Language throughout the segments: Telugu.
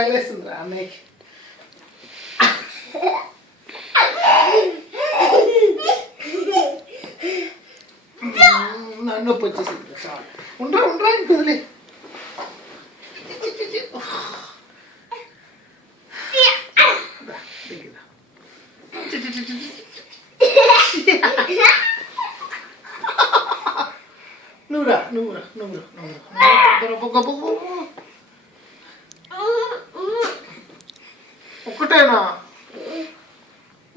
తగిలేస్తుందిరా అన్నయ్యకి. నొప్పి వచ్చేసింది. ఉండరా ఉండరా ఇంక వదిలే. నువ్వురా నువ్వురా నువ్వురా నువ్వురా. ఒక్కటేనా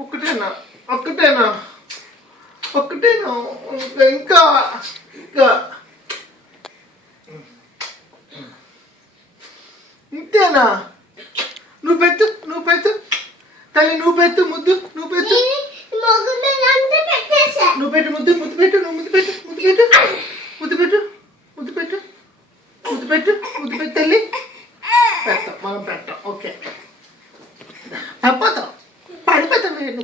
ఒక్కటేనా ఒక్కటేనా ఒక్కటేనా ఇంకా ఇంకా ఇంతేనా? నువ్వు పెట్టు తల్లి, నువ్వు పెట్టు ముద్దు, నువ్వు పెట్టు నువ్వు పెట్టు ముద్దు, ముద్దు పెట్టు, నువ్వు ముద్దు పెట్టు, ముద్దు పెట్టు, ముద్దు పెట్టు, ముద్దు పెట్టు, ముద్దు పెట్టు, ముద్దు పెట్టు తల్లి. పెడతాం మనం పెట్టాం. ఓకే తప్పతాం పడిపోతాం నేను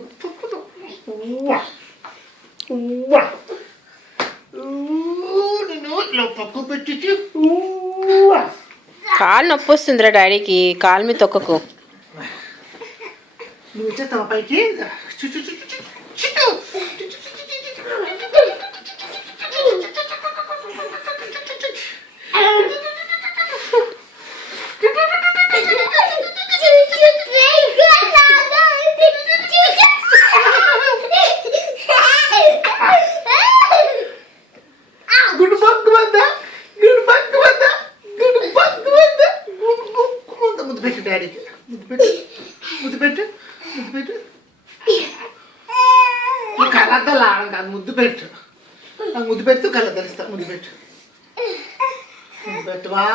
పక్కు పెట్టి కాలు నొప్పి వస్తుందిరా డాడీకి. కాలు మీద తొక్కకు. నువ్వు వచ్చేస్తావా పైకి? ముద్దు పెట్టు డాడీకి, ముద్దు పెట్టు, ముద్దు పెట్టు, ముద్దు పెట్టు. నువ్వు కళ్ళద్దాలు ఆడం కాదు, ముద్దు పెట్టు. నాకు ముద్దు పెడుతూ కళ్ళ తెలుస్తా. ముద్దు పెట్టు, ముద్దు పెట్టువా.